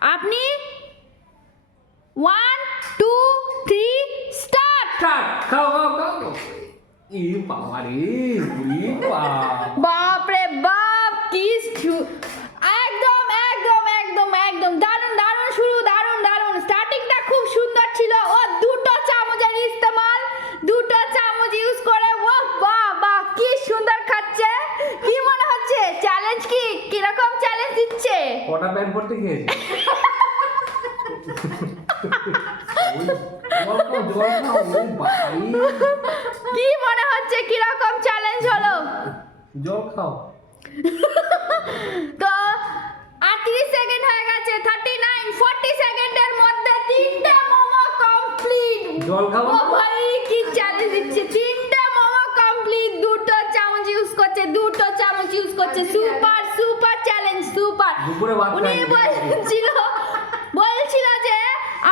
আপনি 1 2 3 স্টার্ট। খাও খাও খাও খাও। ই বাবা রে, বুড়ি বাপ রে বাপ, কি একদম একদম একদম একদম দারুণ দারুণ শুরু, দারুণ দারুণ। স্টার্টিংটা খুব সুন্দর ছিল। ও দুটো চামচের ইস্তেমাল, দুটো চামচ ইউজ করে ও বাহ বাহ কি সুন্দর খাচ্ছে। কি মনে হচ্ছে চ্যালেঞ্জ কি কিরকম চ্যালেঞ্জ দিচ্ছে? কটা প্যান পড়তে খেয়েছে? কি মনে হচ্ছে কিরকম চ্যালেঞ্জ হলো? জল খাও। তো 38 সেকেন্ড হয়ে গেছে, 39 40 সেকেন্ডের মধ্যে তিনটে মোমো কমপ্লিট। জল খাও। ও ভাই কি চ্যালেঞ্জ দিচ্ছে, তিনটে মোমো কমপ্লিট, দুটো চামচ ইউজ করছে, দুটো চামচ ইউজ করছে। Super super challenge, super. দুপুরে ভাত উনি খাইনি। বলছিল যে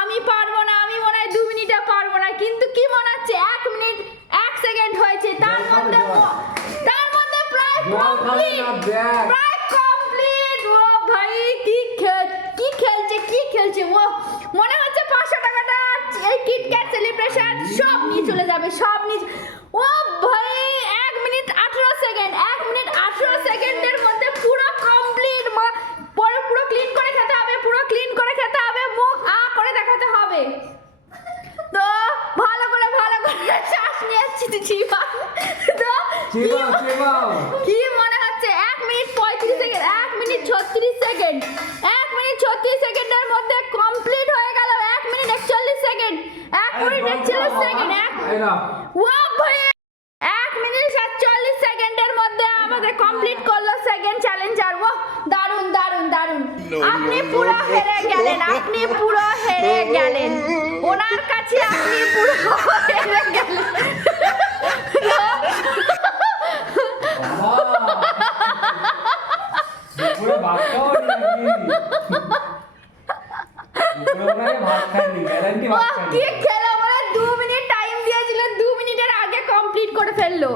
আমি পারবো না, আমি মনে হয় 2 মিনিটে পারবো না, কিন্তু কি মনে হচ্ছে 1 মিনিট 1 সেকেন্ড হয়েছে, তার মধ্যে প্রায় কমপ্লিট, প্রায় কমপ্লিট। ও ভাই কি খেলছে ও, মনে হচ্ছে 500 টাকাটা এই কিটক্যাট সেলিব্রেশন সব নিয়ে চলে যাবে, সব নিয়ে। ও ভাই 1 মিনিট 18 সেকেন্ড, 1 মিনিট 18 সেকেন্ডের মধ্যে পুরো কমপ্লিট। পরে পুরো ক্লিন করে খেতে হবে, পুরো ক্লিন করে খেতে হবে, মুখ করে দেখাতে হবে। তো ভালো করে শ্বাস নিয়ে চিবা। তো কি মনে হচ্ছে 1 minute 35 second, 1 minute 36 second, 1 minute 36 সেকেন্ডের মধ্যে কমপ্লিট হয়ে গেল। 1 মিনিট 41 সেকেন্ড, 1 মিনিট 41 সেকেন্ড, ও ভাই 1 মিনিট 47 সেকেন্ডের মধ্যে আমাদের কমপ্লিট করলো সেকেন্ড চ্যালেঞ্জার। ও দারুণ দারুণ দারুণ, আপনি পুরো হেরে গেলেন, আপনি পুরো হেরে গেলেন, ওনার কাছে আপনি পুরো হেরে গেলেন। দুপুরে ভাত খাও নাকি? দুপুরে ভাত খাইনি, গ্যারান্টি ভাত খাইনি। কি খেলো, মানে 2 মিনিট টাইম দিয়েছিল, 2 মিনিটের আগে কমপ্লিট করে ফেললো।